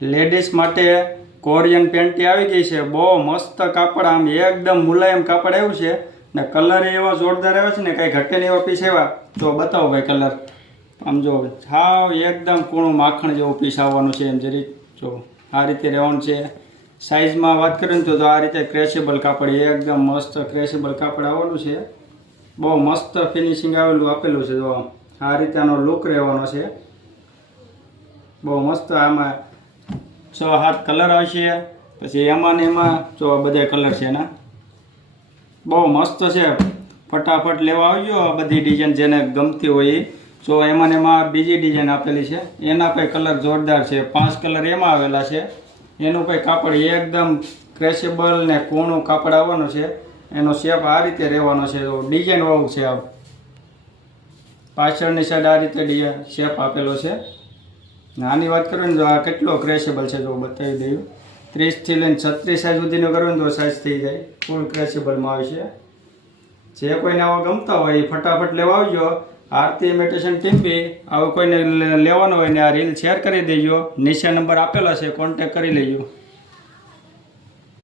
Ladies માટે Korean panty આવી ગઈ છે। બહુ મસ્ત કાપડ, આમ એકદમ મુલાયમ કાપડ આવ્યું છે ને કલર એવો જોરદાર આવ્યો છે ને, કંઈ ઘટે નહીં એવો પીસ આવ્યા। તો બતાવો ભાઈ કલર, આમ જો હાવ એકદમ કૂણું માખણ જેવું પીસ આવવાનું છે। એમ જરી જો આ રીતે રહેવાનું છે। સાઇઝમાં વાત કરીએ તો આ રીતે ક્રેશેબલ કાપડ, એકદમ મસ્ત ક્રેશેબલ કાપડ આવવાનું છે। બહુ મસ્ત ફિનિશિંગ આપેલું છે। જો આ રીતે આનો લુક રહેવાનો છે, બહુ મસ્ત। આમાં 6-7 કલર આવશે, પછી એમાં ને એમાં જો બધા કલર છે એના, બહુ મસ્ત છે। ફટાફટ લેવા આવજો બધી ડિઝાઇન જેને ગમતી હોય એ। જો એમાં ને એમાં બીજી ડિઝાઇન આપેલી છે, એના પણ કલર જોરદાર છે। 5 કલર એમાં આવેલા છે। એનું કંઈ કાપડ એકદમ ક્રેશેબલ ને કૂણું કાપડ આવવાનું છે। એનો શેપ આ રીતે રહેવાનો છે, ડિઝાઇન વાળું છે। આ પાછળની સાઈડ આ રીતે શેપ આપેલો છે। આની વાત કરીએ ને તો આ કેટલો ક્રેશેબલ છે જો બતાવી દઉં। 30 થી લઈને 36 સાઈઝ સુધીનો કરો ને તો સાઈઝ થઈ જાય, ફૂલ ક્રેશેબલમાં આવશે। જે કોઈને આવા ગમતા હોય એ ફટાફટ લેવા આવજો। આરતી ઇમિટેશન ટીમ બી આવું કોઈને લેવાનો હોય ને આ રીલ શેર કરી દેજો। નીચે નંબર આપેલો છે, કોન્ટેક્ટ કરી લેજો।